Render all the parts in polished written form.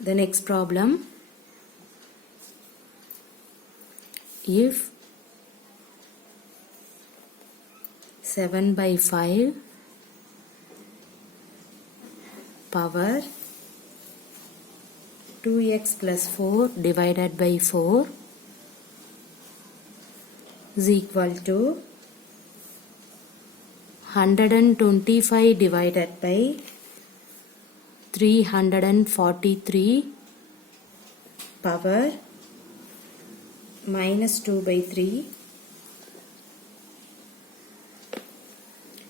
The next problem, if 7 by 5 power 2x plus 4 divided by 4 is equal to 125 divided by 343 power minus 2 by 3,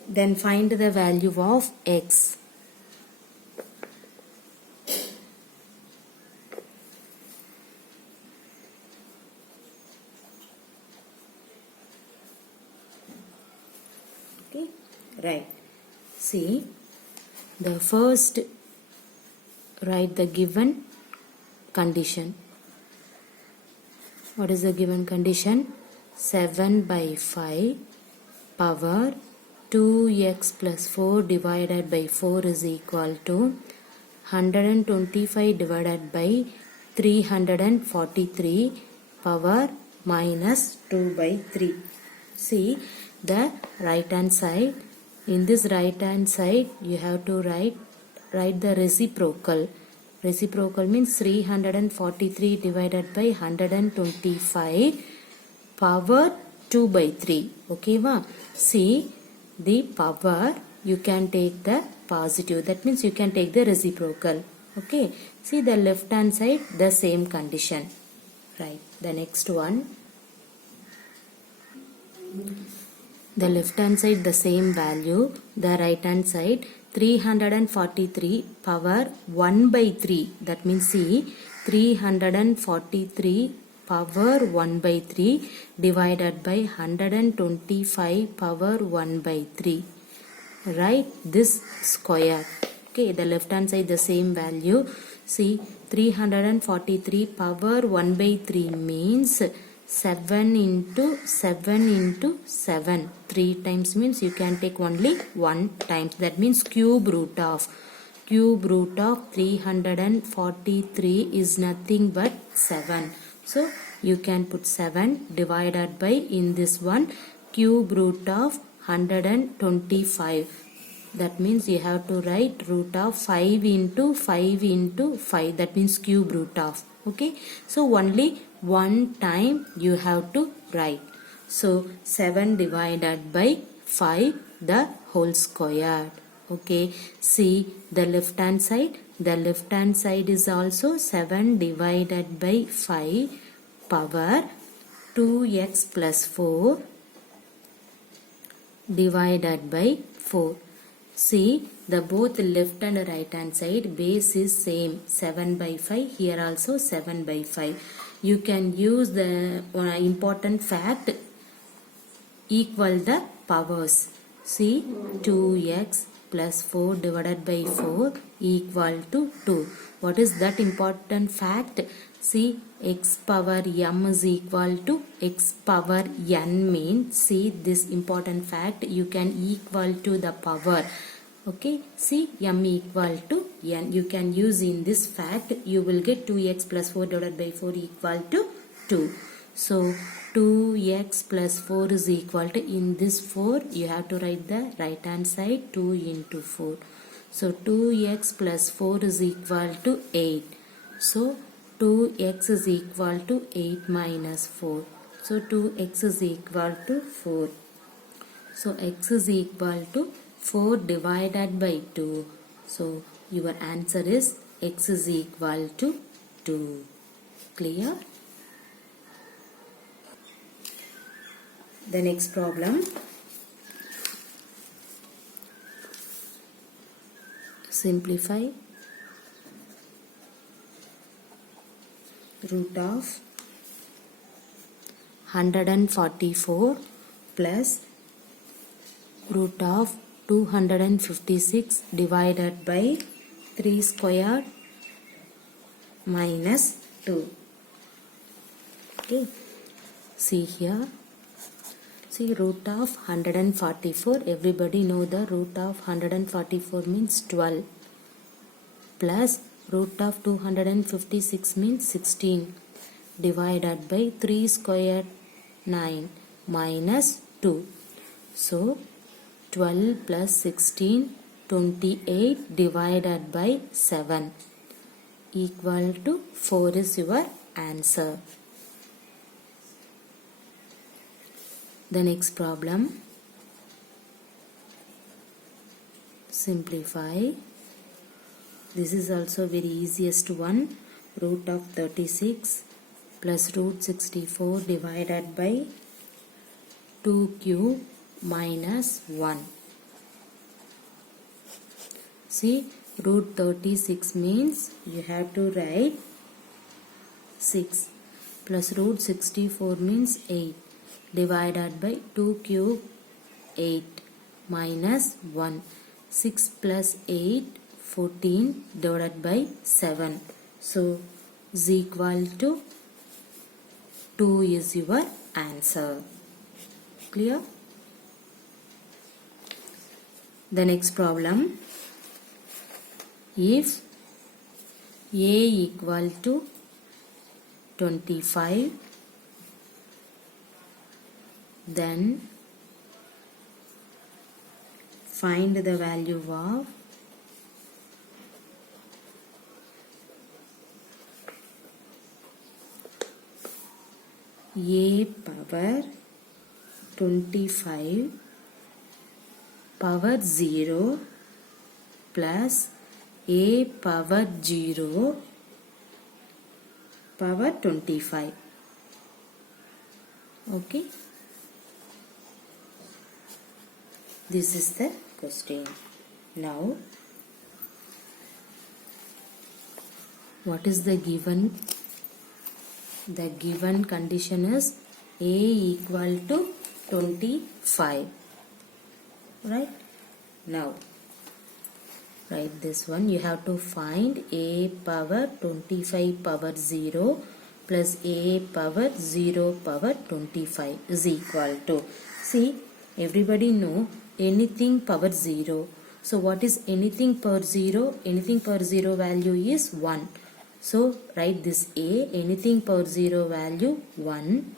then find the value of x. Okay, right. See, the first write the given condition. What is the given condition? 7 by 5 power 2x plus 4 divided by 4 is equal to 125 divided by 343 power minus 2 by 3. See the right hand side. In this right hand side you have to write the reciprocal. Reciprocal means 343 divided by 125 power 2 by 3. Okay, va? See the power, you can take the positive. That means you can take the reciprocal. Okay. See the left hand side, the same condition. Right. The next one. The left hand side the same value. The right hand side 343 power 1 by 3. That means see 343 power 1 by 3 divided by 125 power 1 by 3. Write this square. Okay, the left hand side the same value. See 343 power 1 by 3 means 7 into 7 into 7. 3 times means you can take only 1 times. That means cube root of 343 is nothing but 7. So you can put 7 divided by, in this one, cube root of 125. That means you have to write root of 5 into 5 into 5. That means cube root of. Okay. So only one time you have to write. So 7 divided by 5 the whole square. Okay. See the left hand side. The left hand side is also 7 divided by 5 power 2x plus 4 divided by 4. See the both left and right hand side base is same, 7 by 5. Here also 7 by 5. You can use the important fact, equal the powers. See 2x plus 4 divided by 4 equal to 2. What is that important fact? See x power m is equal to x power n means, see this important fact, you can equal to the power. Okay, see m equal to n. You can use in this fact, you will get 2x plus 4 divided by 4 equal to 2. So 2x plus 4 is equal to, in this 4 you have to write the right hand side 2 into 4. So 2x plus 4 is equal to 8. So 2x is equal to 8 minus 4. So 2x is equal to 4. So x is equal to 4 divided by 2. So your answer is x is equal to 2. Clear? The next problem. Simplify. Root of 144 plus root of 256 divided by 3 squared minus 2. Okay. See here. See root of 144. Everybody know the root of 144 means 12. Plus Root of 256 means 16 divided by 3 squared 9 minus 2. So 12 plus 16 28 divided by 7 equal to 4 is your answer. The next problem, simplify. This is also very easiest one. Root of 36 plus root 64 divided by 2 cube minus 1. See, root 36 means you have to write 6 plus root 64 means 8 divided by 2 cube 8 minus 1. 6 plus 8 14 divided by 7. So is equal to 2 is your answer. Clear? The next problem. If A equal to 25, then find the value of A power 25 power 0 plus A power 0 power 25. Okay. This is the question. Now, what is the given? The given condition is A equal to 25. Right? Now, write this one. You have to find A power 25 power 0 plus A power 0 power 25 is equal to. See, everybody know anything power 0. So what is anything power 0? Anything power 0 value is 1. So write this A, anything power 0 value 1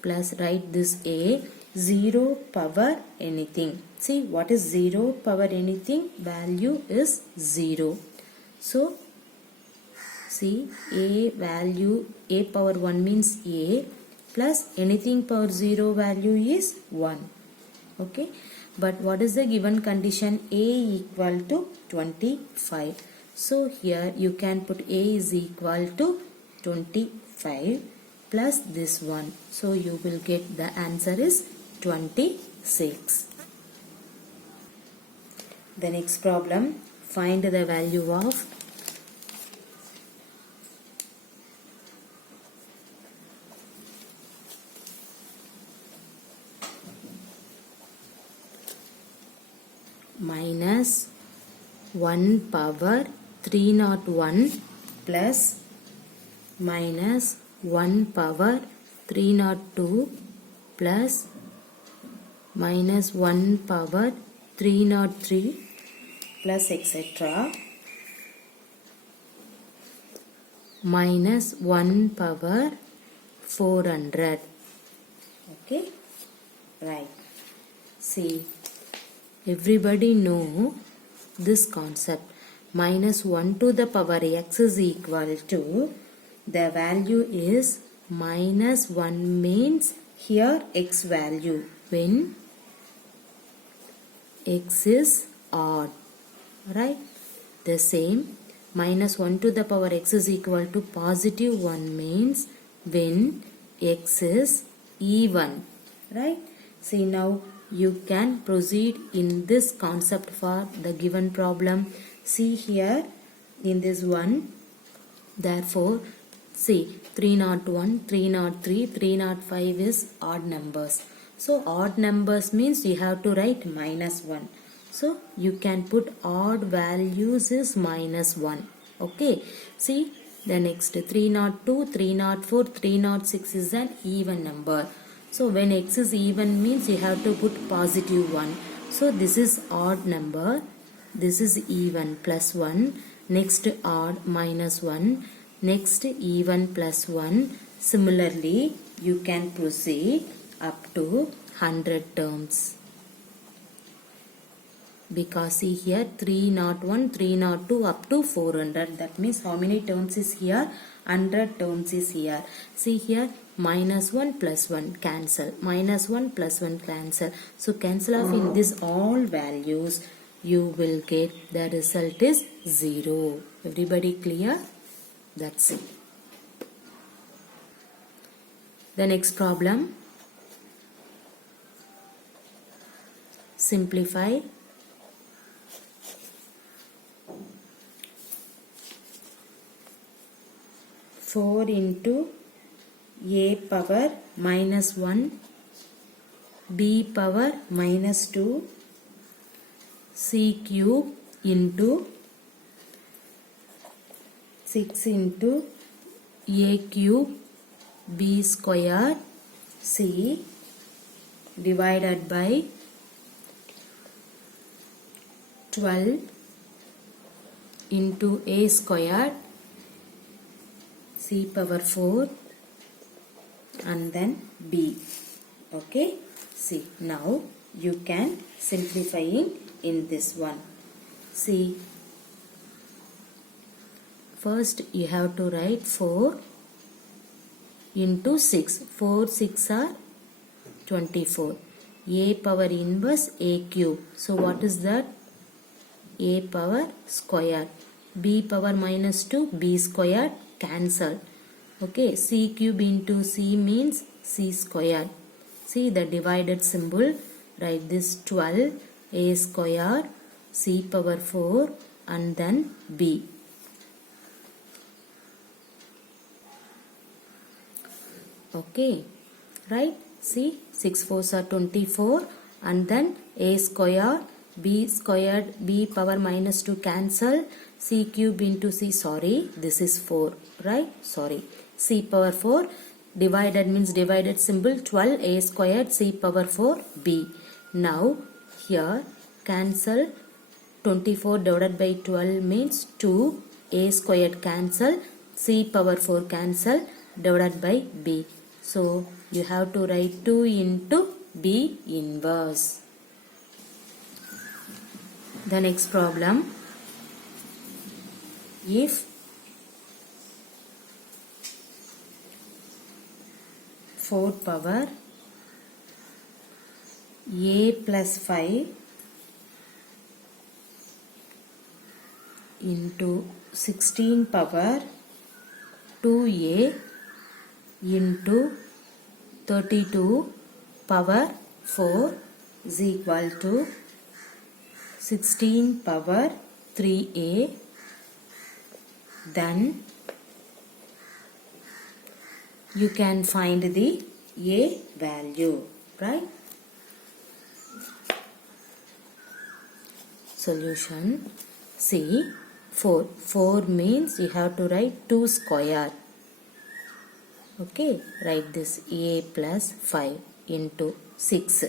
plus write this A, 0 power anything. See, what is 0 power anything? Value is 0. So see, A value, A power 1 means A plus anything power 0 value is 1. Okay. But what is the given condition? A equal to 25. So here you can put A is equal to 25 plus this one. So you will get the answer is 26. The next problem, find the value of minus 1 power 301 plus minus 1 power 302 plus minus 1 power 303 plus etc. minus 1 power 400. Okay, right. See, everybody know this concept. Minus 1 to the power x is equal to, the value is minus 1 means here x value when x is odd, right? The same, minus 1 to the power x is equal to positive 1 means when x is even, right? See, now you can proceed in this concept for the given problem. See here in this one, therefore see 301, 303, 305 is odd numbers. So odd numbers means you have to write minus 1. So you can put odd values is minus 1. Okay. See the next 302, 304, 306 is an even number. So when x is even means you have to put positive 1. So this is odd number. This is even plus 1. next odd minus 1, next even plus 1. Similarly, you can proceed up to 100 terms. Because see here 301, 302 up to 400. That means how many terms is here? 100 terms is here. See here minus 1 plus 1 cancel. Minus 1 plus 1 cancel. So cancel off in this all values. You will get the result is 0. Everybody clear? That's it. The next problem. Simplify. Four into a power minus 1 b power minus 2 c cube into 6 into a cube b square c divided by 12 into a square c power 4 and then b. Okay, see now you can simplifying in this one. See, first you have to write 4 into 6. 4 6 are 24. A power inverse a cube. So what is that? A power square. B power minus 2 b square cancel. Okay, c cube into c means c square. See the divided symbol. Write this 12 a square c power 4 and then b. Okay, right? See 6 4s are 24 and then a square b squared b power minus 2 cancel. C cube into c, sorry, this is 4, right? Sorry, c power 4 divided means divided symbol 12 a squared c power 4 b. Now here cancel 24 divided by 12 means 2 a squared cancel c power 4 cancel divided by b. So you have to write 2 into b inverse. The next problem. If 4 power a plus 5 into 16 power 2a into 32 power 4 is equal to 16 power 3a, then you can find the a value, right? Solution. See 4 means you have to write 2 square. Okay, write this a plus 5 into 6.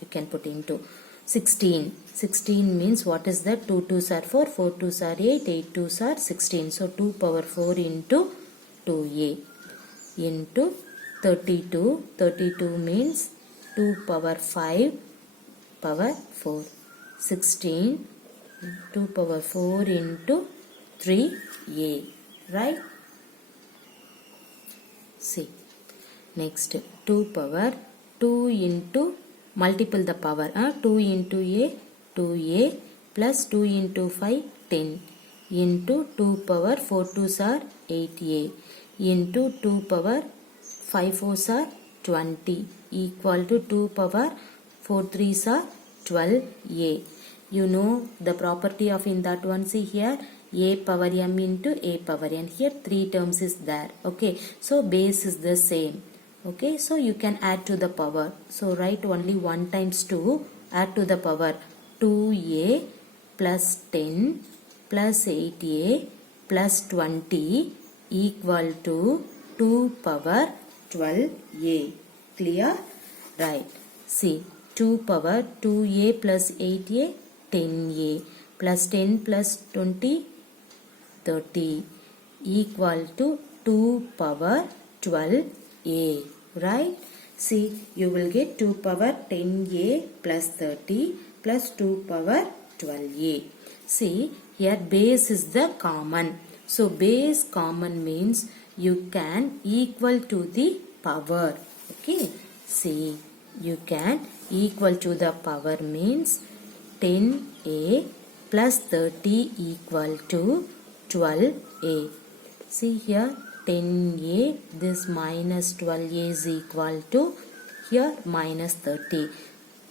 You can put into 16. 16 means what is that? 2 2s are 4, 4 2s are 8, 8 2s are 16. So 2 power 4 into 2a into 32. 32 means 2 power 5 power 4. 16 2 power 4 into 3a, right? See, next 2 power 2 into multiple the power 2 into a 2a plus 2 into 5 10 into 2 power 4 2s are 8a into 2 power 5 4s are 20 equal to 2 power 4 3s are 12a. You know the property of in that one. See here a power m into a power n. Here 3 terms is there. Okay, so base is the same. Okay, so you can add to the power. So write only 1 times 2, add to the power 2a plus 10 plus 8a plus 20 equal to 2 power 12a. Clear? Right. See, 2 power 2a plus 8a 10a plus 10 plus 20 30 equal to 2 power 12a, right? See, you will get 2 power 10a plus 30 plus 2 power 12a. See, here base is the common. So, base common means you can equal to the power. Okay. See, you can equal to the power means 10a plus 30 equal to 12a. See here 10a, this minus 12a is equal to here minus 30.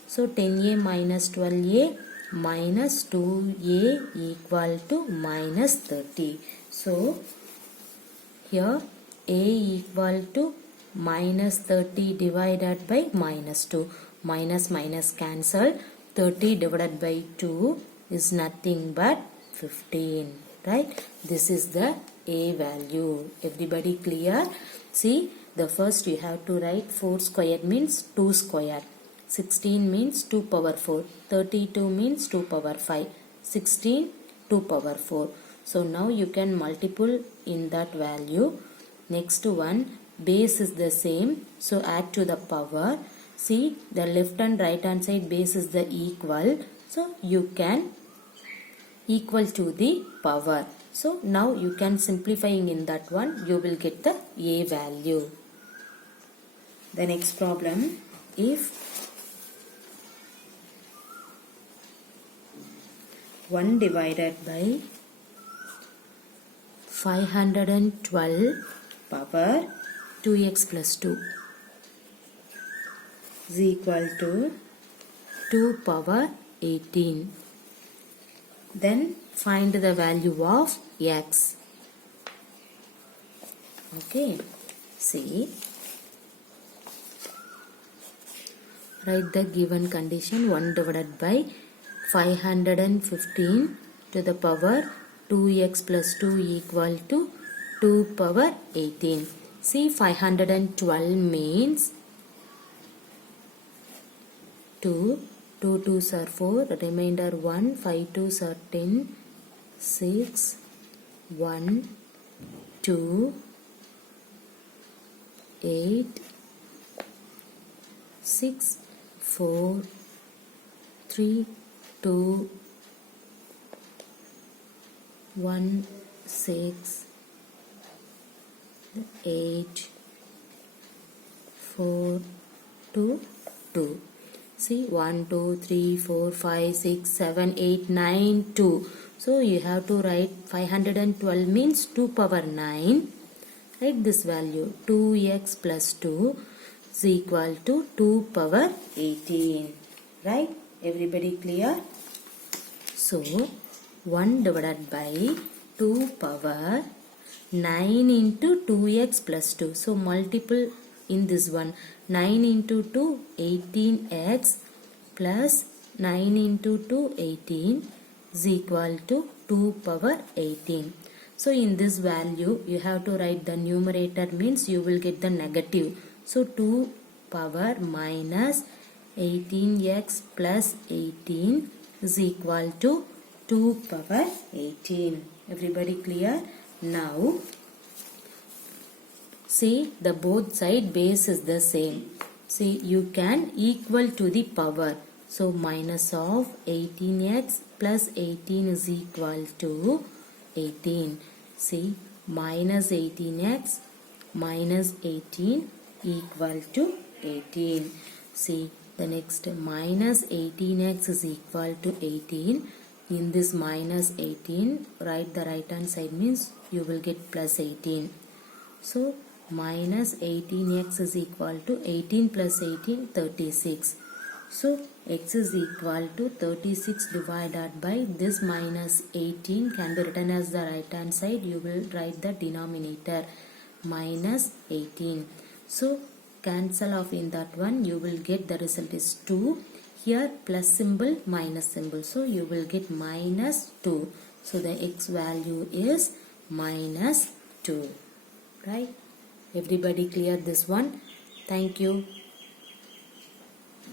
So 10a minus 12a minus 2a equal to minus 30. So here a equal to minus 30 divided by minus 2. Minus minus cancel. 30 divided by 2 is nothing but 15. Right? This is the a value. Everybody clear? See, the first you have to write 4 square means 2 square. 16 means 2 power 4. 32 means 2 power 5. 16 2 power 4. So now you can multiple in that value. Next one, base is the same. So add to the power. See, the left and right hand side base is the equal. So you can equal to the power. So now you can simplifying in that one, you will get the a value. The next problem, if 1 divided by 512 power 2x plus 2 is equal to 2 power 18. Then find the value of x. Okay. See. Write the given condition. 1 divided by 515 to the power 2x plus 2 equal to 2 power 18. See, 512 means 2, 2 2s are 4, remainder 1, 5 2s are 10, 6, 1, 2, 8, 6, 4, 3, 2, 1, 6, 8, 4, 2, 2. See, 1, 2, 3, 4, 5, 6, 7, 8, 9, 2. So you have to write 512 means 2 power 9. Write this value 2x plus 2 is equal to 2 power 18. Right? Everybody clear? So 1 divided by 2 power 9 into 2x plus 2. So multiple in this one. 9 into 2, 18x plus 9 into 2, 18 is equal to 2 power 18. So in this value, you have to write the numerator means you will get the negative. So 2 power minus 18x plus 18 is equal to 2 power 18. Everybody clear? Now, see, the both side base is the same. See, you can equal to the power. So, minus of 18x plus 18 is equal to 18. See, minus 18x minus 18 equal to 18. See, the next minus 18x is equal to 18. In this minus 18, write the right hand side means you will get plus 18. So, minus 18x is equal to 18 plus 18, 36. So, x is equal to 36 divided by this minus 18 can be written as the right hand side. You will write the denominator minus 18. So, cancel off in that one. You will get the result is 2. Here plus symbol, minus symbol. So, you will get minus 2. So, the x value is minus 2. Right? Everybody clear this one? Thank you.